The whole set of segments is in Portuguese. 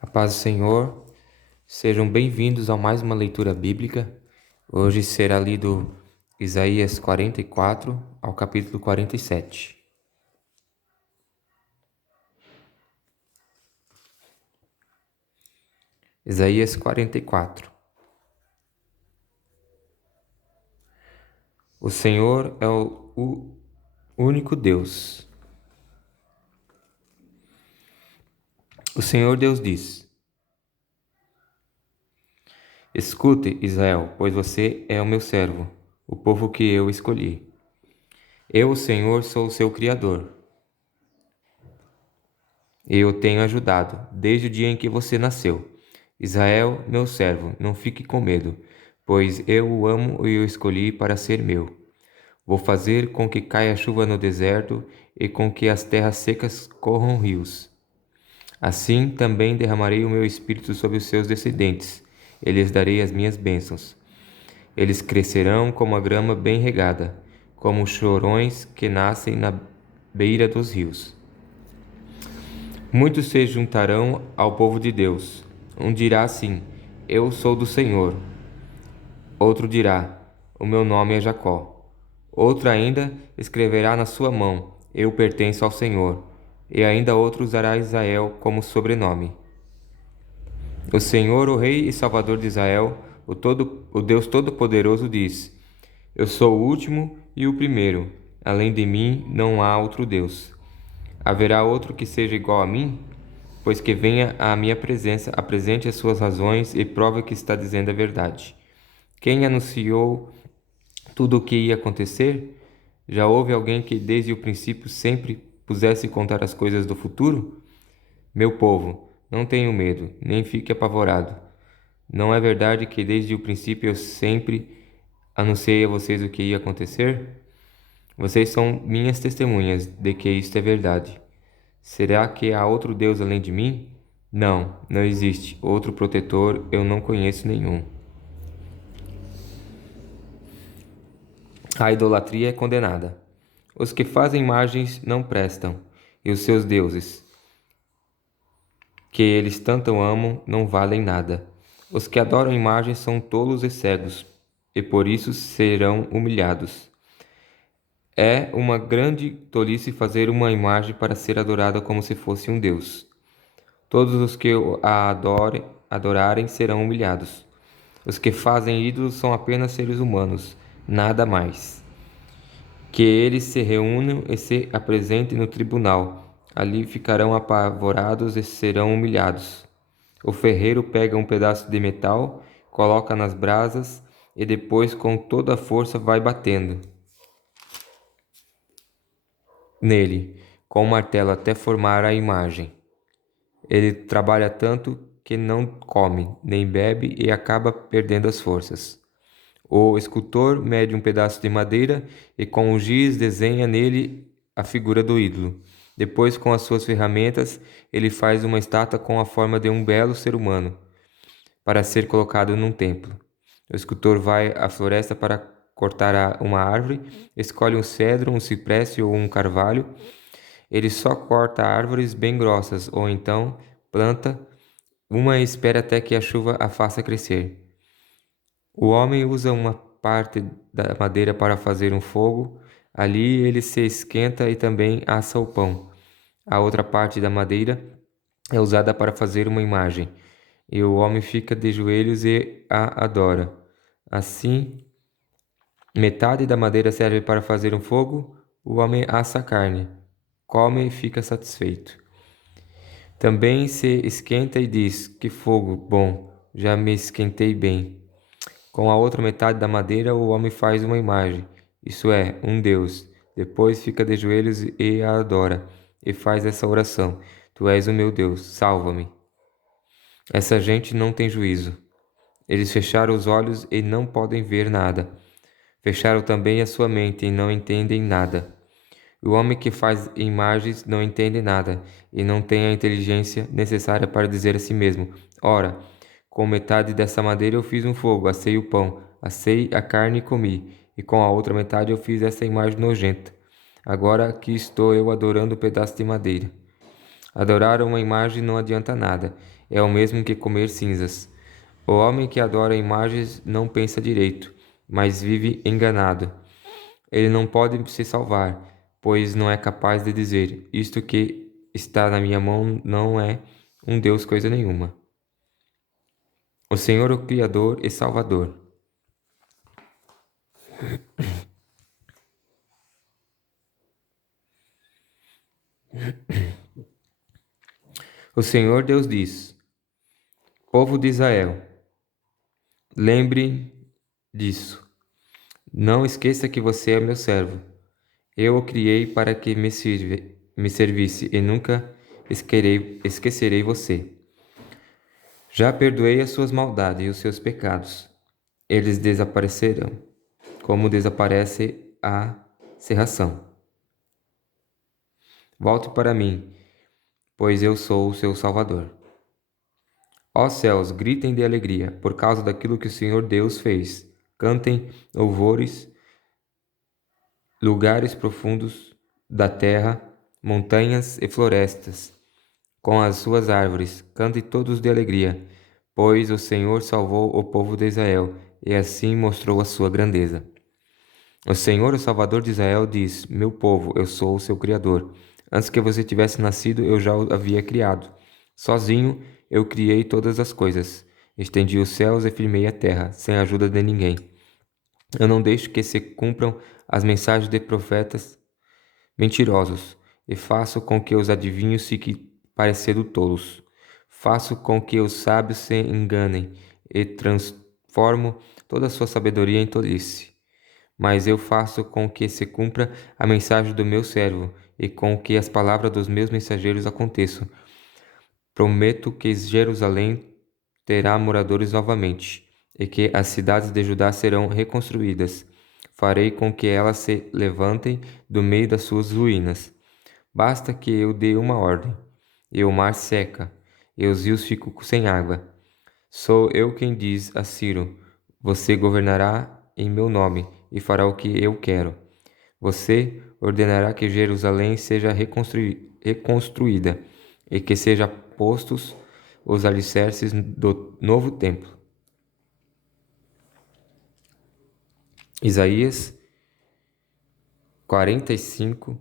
A paz do Senhor, sejam bem-vindos a mais uma leitura bíblica. Hoje será lido Isaías 44 ao capítulo 47. Isaías 44. O Senhor é o único Deus. O Senhor Deus diz: Escute, Israel, pois você é o meu servo, o povo que eu escolhi. Eu, o Senhor, sou o seu Criador. Eu o tenho ajudado desde o dia em que você nasceu. Israel, meu servo, não fique com medo, pois eu o amo e o escolhi para ser meu. Vou fazer com que caia chuva no deserto e com que as terras secas corram rios. Assim também derramarei o meu espírito sobre os seus descendentes, e lhes darei as minhas bênçãos. Eles crescerão como a grama bem regada, como os chorões que nascem na beira dos rios. Muitos se juntarão ao povo de Deus. Um dirá assim: Eu sou do Senhor. Outro dirá: O meu nome é Jacó. Outro ainda escreverá na sua mão: Eu pertenço ao Senhor. E ainda outro usará Israel como sobrenome. O Senhor, o Rei e Salvador de Israel, o Deus Todo-Poderoso, diz: Eu sou o último e o primeiro. Além de mim não há outro Deus. Haverá outro que seja igual a mim? Pois que venha à minha presença, apresente as suas razões e prove que está dizendo a verdade. Quem anunciou tudo o que ia acontecer? Já houve alguém que desde o princípio sempre pusesse contar as coisas do futuro? Meu povo, não tenham medo, nem fique apavorado. Não é verdade que desde o princípio eu sempre anunciei a vocês o que ia acontecer? Vocês são minhas testemunhas de que isto é verdade. Será que há outro Deus além de mim? Não, não existe. Outro protetor eu não conheço nenhum. A idolatria é condenada. Os que fazem imagens não prestam, e os seus deuses, que eles tanto amam, não valem nada. Os que adoram imagens são tolos e cegos, e por isso serão humilhados. É uma grande tolice fazer uma imagem para ser adorada como se fosse um Deus. Todos os que a adorarem serão humilhados. Os que fazem ídolos são apenas seres humanos, nada mais. Que eles se reúnam e se apresentem no tribunal. Ali ficarão apavorados e serão humilhados. O ferreiro pega um pedaço de metal, coloca nas brasas e depois com toda a força vai batendo nele com o martelo até formar a imagem. Ele trabalha tanto que não come nem bebe e acaba perdendo as forças. O escultor mede um pedaço de madeira e com o giz desenha nele a figura do ídolo. Depois, com as suas ferramentas, ele faz uma estátua com a forma de um belo ser humano, para ser colocado num templo. O escultor vai à floresta para cortar uma árvore, escolhe um cedro, um cipreste ou um carvalho. Ele só corta árvores bem grossas, ou então planta uma e espera até que a chuva a faça crescer. O homem usa uma parte da madeira para fazer um fogo, ali ele se esquenta e também assa o pão. A outra parte da madeira é usada para fazer uma imagem, e o homem fica de joelhos e a adora. Assim, metade da madeira serve para fazer um fogo, o homem assa a carne, come e fica satisfeito. Também se esquenta e diz: Que fogo bom, já me esquentei bem. Com a outra metade da madeira, o homem faz uma imagem, isso é, um Deus. Depois fica de joelhos e a adora, e faz essa oração: Tu és o meu Deus, salva-me. Essa gente não tem juízo. Eles fecharam os olhos e não podem ver nada. Fecharam também a sua mente e não entendem nada. O homem que faz imagens não entende nada e não tem a inteligência necessária para dizer a si mesmo: Ora, com metade dessa madeira eu fiz um fogo, assei o pão, assei a carne e comi, e com a outra metade eu fiz essa imagem nojenta. Agora aqui estou eu adorando um pedaço de madeira. Adorar uma imagem não adianta nada, é o mesmo que comer cinzas. O homem que adora imagens não pensa direito, mas vive enganado. Ele não pode se salvar, pois não é capaz de dizer: isto que está na minha mão não é um Deus coisa nenhuma. O Senhor, o Criador e Salvador. O Senhor Deus diz: Povo de Israel, lembre disso. Não esqueça que você é meu servo. Eu o criei para que me servisse e nunca esquecerei você. Já perdoei as suas maldades e os seus pecados. Eles desaparecerão, como desaparece a cerração. Volte para mim, pois eu sou o seu Salvador. Ó céus, gritem de alegria por causa daquilo que o Senhor Deus fez. Cantem louvores, lugares profundos da terra, montanhas e florestas, com as suas árvores. Cantem todos de alegria, pois o Senhor salvou o povo de Israel e assim mostrou a sua grandeza. O Senhor, o Salvador de Israel, diz: Meu povo, eu sou o seu Criador. Antes que você tivesse nascido, eu já o havia criado. Sozinho, eu criei todas as coisas. Estendi os céus e firmei a terra, sem a ajuda de ninguém. Eu não deixo que se cumpram as mensagens de profetas mentirosos, e faço com que os adivinhos fiquem parecendo tolos. Faço com que os sábios se enganem, e transformo toda a sua sabedoria em tolice. Mas eu faço com que se cumpra a mensagem do meu servo, e com que as palavras dos meus mensageiros aconteçam. Prometo que Jerusalém terá moradores novamente, e que as cidades de Judá serão reconstruídas. Farei com que elas se levantem do meio das suas ruínas. Basta que eu dê uma ordem, e o mar seca, e os rios ficam sem água. Sou eu quem diz a Ciro: Você governará em meu nome, e fará o que eu quero. Você ordenará que Jerusalém seja reconstruída, e que sejam postos os alicerces do novo templo. Isaías 45.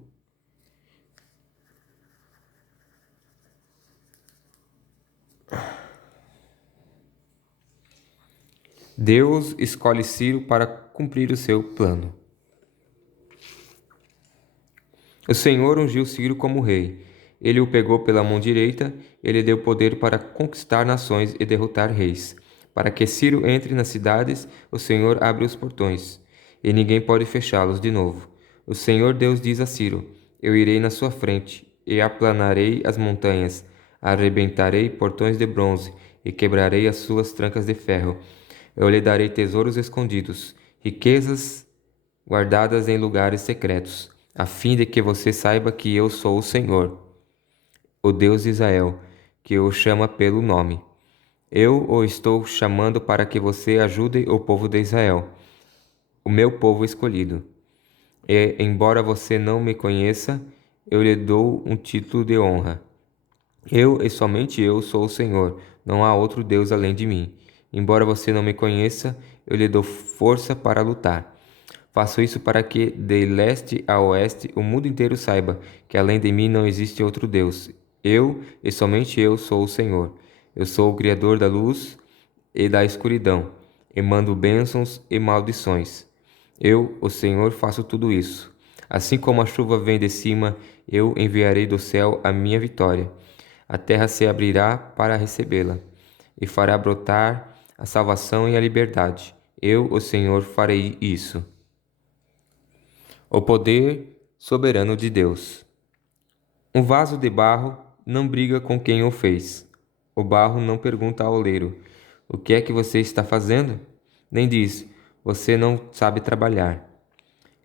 Deus escolhe Ciro para cumprir o seu plano. O Senhor ungiu Ciro como rei. Ele o pegou pela mão direita, ele deu poder para conquistar nações e derrotar reis. Para que Ciro entre nas cidades, o Senhor abre os portões, e ninguém pode fechá-los de novo. O Senhor Deus diz a Ciro: Eu irei na sua frente, e aplanarei as montanhas, arrebentarei portões de bronze, e quebrarei as suas trancas de ferro. Eu lhe darei tesouros escondidos, riquezas guardadas em lugares secretos, a fim de que você saiba que eu sou o Senhor, o Deus de Israel, que o chama pelo nome. Eu o estou chamando para que você ajude o povo de Israel, o meu povo escolhido. E, embora você não me conheça, eu lhe dou um título de honra. Eu e somente eu sou o Senhor, não há outro Deus além de mim. Embora você não me conheça, eu lhe dou força para lutar. Faço isso para que, de leste a oeste, o mundo inteiro saiba que além de mim não existe outro Deus. Eu e somente eu sou o Senhor. Eu sou o Criador da luz e da escuridão, e mando bênçãos e maldições. Eu, o Senhor, faço tudo isso. Assim como a chuva vem de cima, eu enviarei do céu a minha vitória. A terra se abrirá para recebê-la, e fará brotar a salvação e a liberdade. Eu, o Senhor, farei isso. O poder soberano de Deus. Um vaso de barro não briga com quem o fez. O barro não pergunta ao oleiro: O que é que você está fazendo? Nem diz: Você não sabe trabalhar.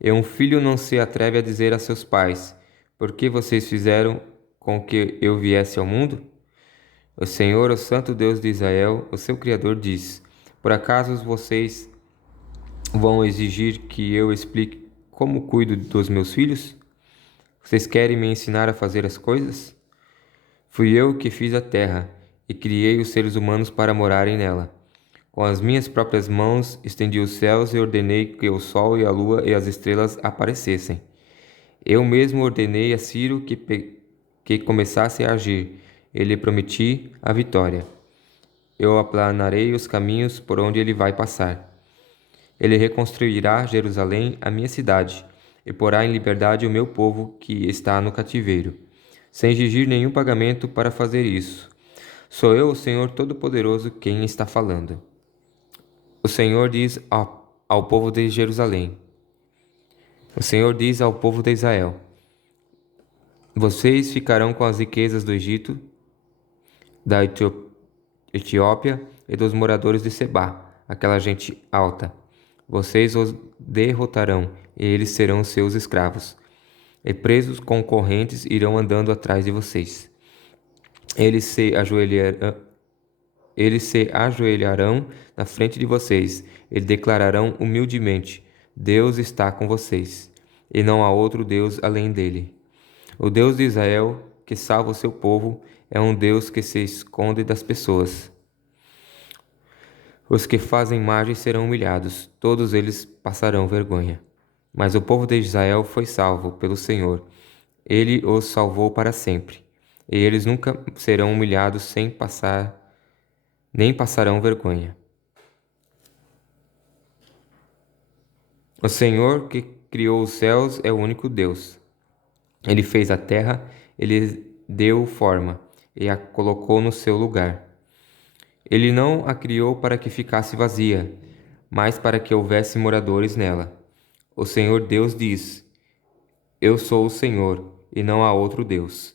E um filho não se atreve a dizer a seus pais: Por que vocês fizeram com que eu viesse ao mundo? O Senhor, o Santo Deus de Israel, o seu Criador, diz: Por acaso vocês vão exigir que eu explique como cuido dos meus filhos? Vocês querem me ensinar a fazer as coisas? Fui eu que fiz a terra e criei os seres humanos para morarem nela. Com as minhas próprias mãos estendi os céus e ordenei que o sol e a lua e as estrelas aparecessem. Eu mesmo ordenei a Ciro que começasse a agir, e lhe prometi a vitória. Eu aplanarei os caminhos por onde ele vai passar. Ele reconstruirá Jerusalém, a minha cidade, e porá em liberdade o meu povo que está no cativeiro, sem exigir nenhum pagamento para fazer isso. Sou eu, o Senhor Todo-Poderoso, quem está falando. O Senhor diz ao povo de Jerusalém. O Senhor diz ao povo de Israel: Vocês ficarão com as riquezas do Egito, da Etiópia e dos moradores de Sebá, aquela gente alta. Vocês os derrotarão e eles serão seus escravos. E presos com correntes irão andando atrás de vocês. Eles se ajoelharão na frente de vocês e declararão humildemente: Deus está com vocês, e não há outro Deus além dele. O Deus de Israel, que salva o seu povo, é um Deus que se esconde das pessoas. Os que fazem margem serão humilhados, todos eles passarão vergonha. Mas o povo de Israel foi salvo pelo Senhor. Ele os salvou para sempre. E eles nunca serão humilhados nem passarão vergonha. O Senhor que criou os céus é o único Deus. Ele fez a terra, ele deu forma e a colocou no seu lugar. Ele não a criou para que ficasse vazia, mas para que houvesse moradores nela. O Senhor Deus diz: Eu sou o Senhor, e não há outro Deus.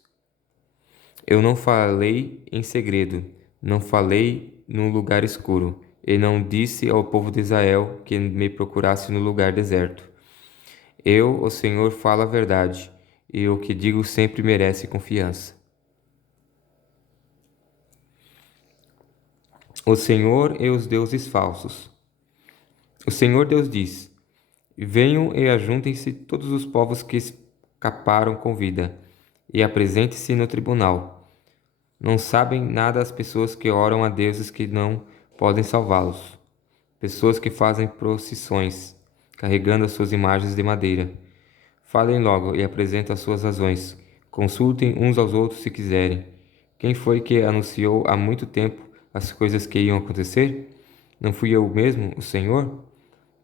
Eu não falei em segredo, não falei num lugar escuro, e não disse ao povo de Israel que me procurasse no lugar deserto. Eu, o Senhor, falo a verdade, e o que digo sempre merece confiança. O Senhor e os deuses falsos. O Senhor Deus diz: Venham e ajuntem-se todos os povos que escaparam com vida, e apresente-se no tribunal. Não sabem nada as pessoas que oram a deuses que não podem salvá-los. Pessoas que fazem procissões, carregando as suas imagens de madeira. Falem logo e apresentem as suas razões. Consultem uns aos outros se quiserem. Quem foi que anunciou há muito tempo as coisas que iam acontecer? Não fui eu mesmo, o Senhor?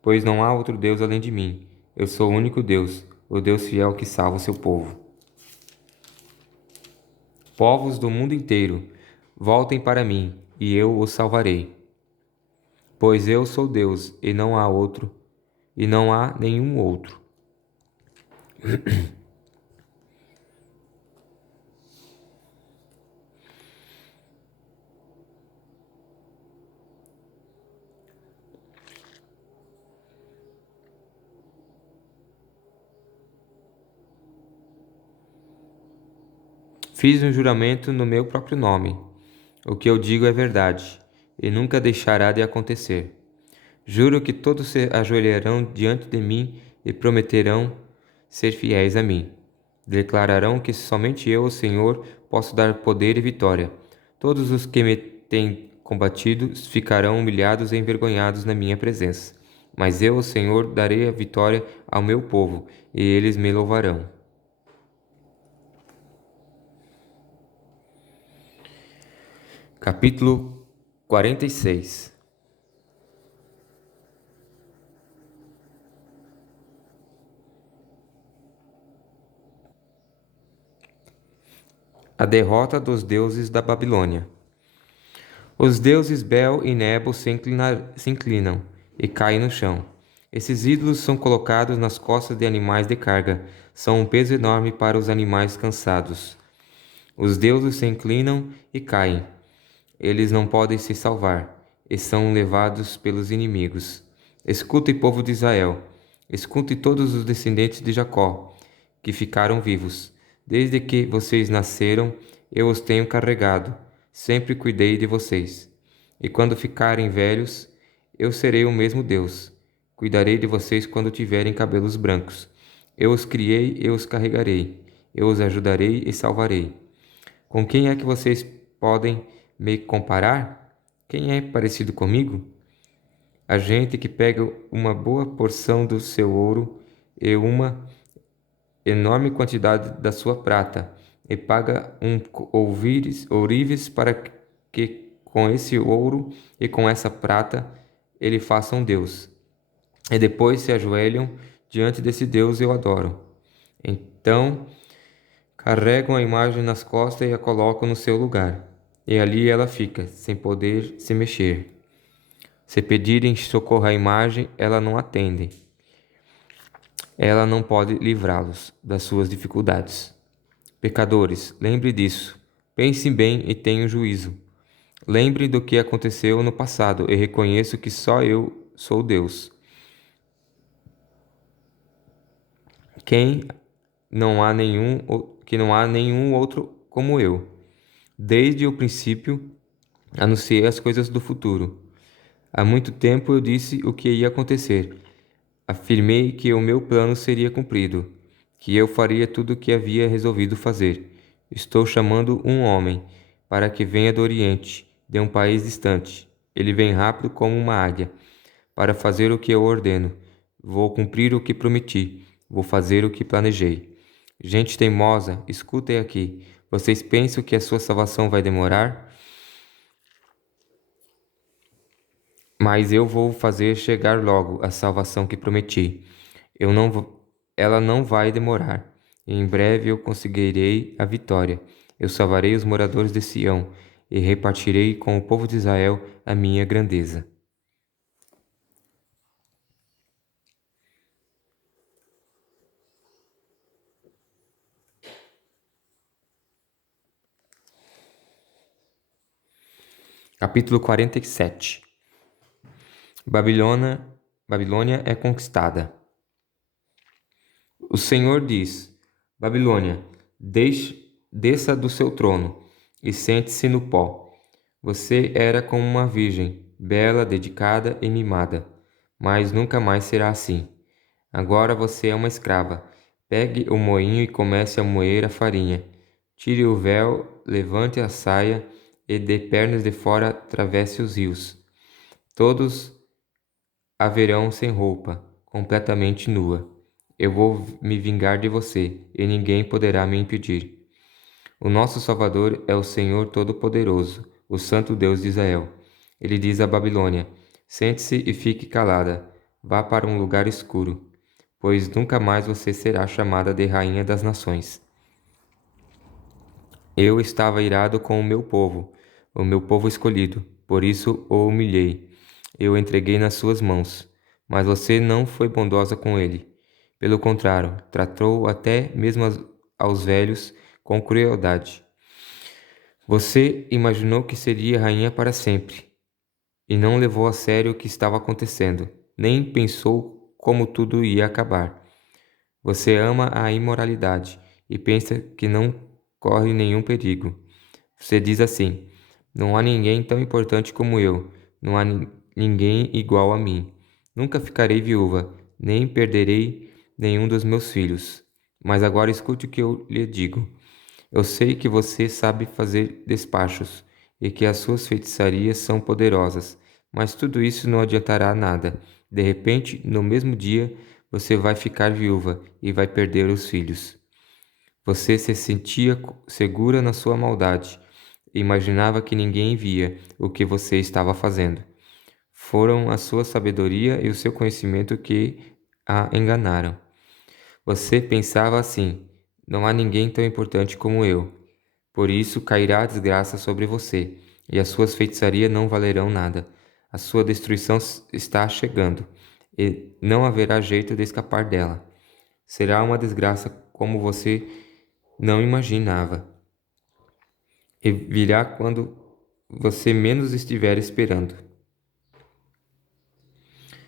Pois não há outro Deus além de mim. Eu sou o único Deus, o Deus fiel que salva o seu povo. Povos do mundo inteiro, voltem para mim, e eu os salvarei. Pois eu sou Deus, e não há outro, e não há nenhum outro. Fiz um juramento no meu próprio nome. O que eu digo é verdade, e nunca deixará de acontecer. Juro que todos se ajoelharão diante de mim e prometerão ser fiéis a mim. Declararão que somente eu, o Senhor, posso dar poder e vitória. Todos os que me têm combatido ficarão humilhados e envergonhados na minha presença. Mas eu, o Senhor, darei a vitória ao meu povo, e eles me louvarão. Capítulo 46. A derrota dos deuses da Babilônia. Os deuses Bel e Nebo se inclinam e caem no chão. Esses ídolos são colocados nas costas de animais de carga. São um peso enorme para os animais cansados. Os deuses se inclinam e caem. Eles não podem se salvar e são levados pelos inimigos. Escutem, povo de Israel. Escutem todos os descendentes de Jacó, que ficaram vivos. Desde que vocês nasceram, eu os tenho carregado. Sempre cuidei de vocês. E quando ficarem velhos, eu serei o mesmo Deus. Cuidarei de vocês quando tiverem cabelos brancos. Eu os criei e os carregarei. Eu os ajudarei e salvarei. Com quem é que vocês podem me comparar? Quem é parecido comigo? A gente que pega uma boa porção do seu ouro e uma enorme quantidade da sua prata, e paga ourives para que com esse ouro e com essa prata ele faça um Deus. E depois se ajoelham diante desse Deus e o adoram. Então carregam a imagem nas costas e a colocam no seu lugar. E ali ela fica, sem poder se mexer. Se pedirem socorro à imagem, ela não atende. Ela não pode livrá-los das suas dificuldades. Pecadores, lembre disso. Pense bem e tenha juízo. Lembre do que aconteceu no passado e reconheça que só eu sou Deus. Que não há nenhum outro como eu. Desde o princípio, anunciei as coisas do futuro. Há muito tempo eu disse o que ia acontecer. Afirmei que o meu plano seria cumprido, que eu faria tudo o que havia resolvido fazer. Estou chamando um homem para que venha do Oriente, de um país distante. Ele vem rápido como uma águia, para fazer o que eu ordeno. Vou cumprir o que prometi, vou fazer o que planejei. Gente teimosa, escutem aqui. Vocês pensam que a sua salvação vai demorar? Mas eu vou fazer chegar logo a salvação que prometi. Ela não vai demorar. Em breve eu conseguirei a vitória. Eu salvarei os moradores de Sião e repartirei com o povo de Israel a minha grandeza. Capítulo 47. Babilônia é conquistada. O Senhor diz: Babilônia, desça do seu trono e sente-se no pó. Você era como uma virgem, bela, dedicada e mimada, mas nunca mais será assim. Agora você é uma escrava. Pegue o moinho e comece a moer a farinha. Tire o véu, levante a saia e de pernas de fora atravesse os rios. Todos a verão sem roupa, completamente nua. Eu vou me vingar de você, e ninguém poderá me impedir. O nosso Salvador é o Senhor Todo-Poderoso, o Santo Deus de Israel. Ele diz à Babilônia: Sente-se e fique calada, vá para um lugar escuro, pois nunca mais você será chamada de Rainha das Nações. Eu estava irado com o meu povo escolhido, por isso o humilhei. Eu o entreguei nas suas mãos, mas você não foi bondosa com ele. Pelo contrário, tratou até mesmo aos velhos com crueldade. Você imaginou que seria rainha para sempre, e não levou a sério o que estava acontecendo, nem pensou como tudo ia acabar. Você ama a imoralidade e pensa que não corre nenhum perigo. Você diz assim: não há ninguém tão importante como eu, não há ninguém igual a mim. Nunca ficarei viúva, nem perderei nenhum dos meus filhos. Mas agora escute o que eu lhe digo. Eu sei que você sabe fazer despachos e que as suas feitiçarias são poderosas, mas tudo isso não adiantará nada. De repente, no mesmo dia, você vai ficar viúva e vai perder os filhos. Você se sentia segura na sua maldade e imaginava que ninguém via o que você estava fazendo. Foram a sua sabedoria e o seu conhecimento que a enganaram. Você pensava assim: não há ninguém tão importante como eu. Por isso cairá a desgraça sobre você, e as suas feitiçarias não valerão nada. A sua destruição está chegando, e não haverá jeito de escapar dela. Será uma desgraça como você não imaginava, e virá quando você menos estiver esperando.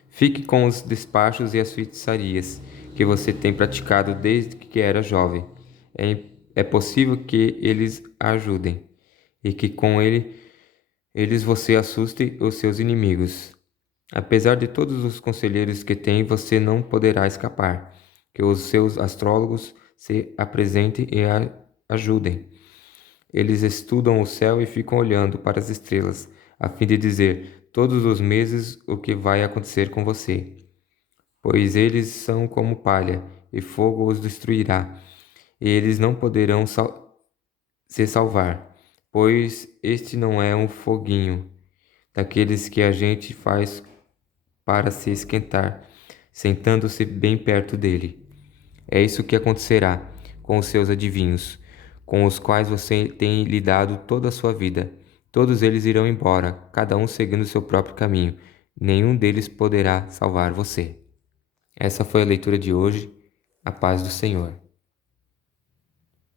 Fique com os despachos e as feitiçarias que você tem praticado desde que era jovem. É possível que eles a ajudem e que com eles você assuste os seus inimigos. Apesar de todos os conselheiros que tem, você não poderá escapar. Que os seus astrólogos se apresentem e a ajudem. Eles estudam o céu e ficam olhando para as estrelas, a fim de dizer todos os meses o que vai acontecer com você. Pois eles são como palha, e fogo os destruirá, e eles não poderão se salvar, pois este não é um foguinho daqueles que a gente faz para se esquentar, sentando-se bem perto dele. É isso que acontecerá com os seus adivinhos, com os quais você tem lidado toda a sua vida. Todos eles irão embora, cada um seguindo seu próprio caminho. Nenhum deles poderá salvar você. Essa foi a leitura de hoje. A paz do Senhor.